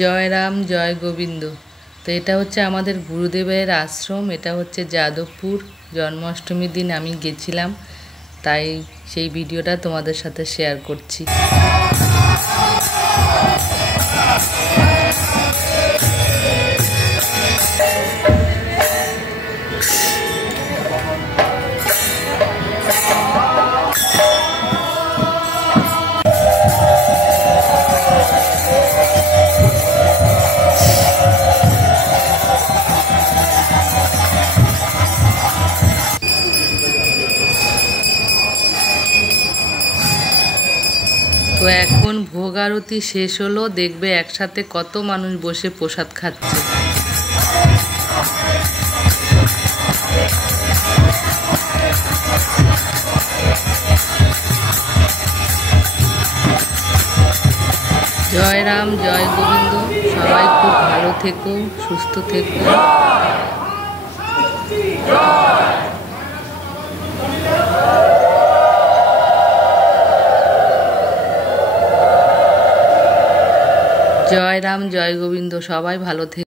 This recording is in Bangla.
জয় রাম জয় গোবিন্দ। তো এটা হচ্ছে আমাদের গুরুদেবের আশ্রম। এটা হচ্ছে যাদবপুর। জন্মাষ্টমীর দিন আমি গেছিলাম, তাই সেই ভিডিওটা তোমাদের সাথে শেয়ার করছি। তো এখন ভোগ আরতি শেষ হলো, দেখবে একসাথে কত মানুষ বসে প্রসাদ খাচ্ছে। জয় রাম জয় গোবিন্দ। সবাই খুব ভালো থেকো, সুস্থ থেকো। জয় রাম জয় গোবিন্দ। সবাই ভালো থেকো।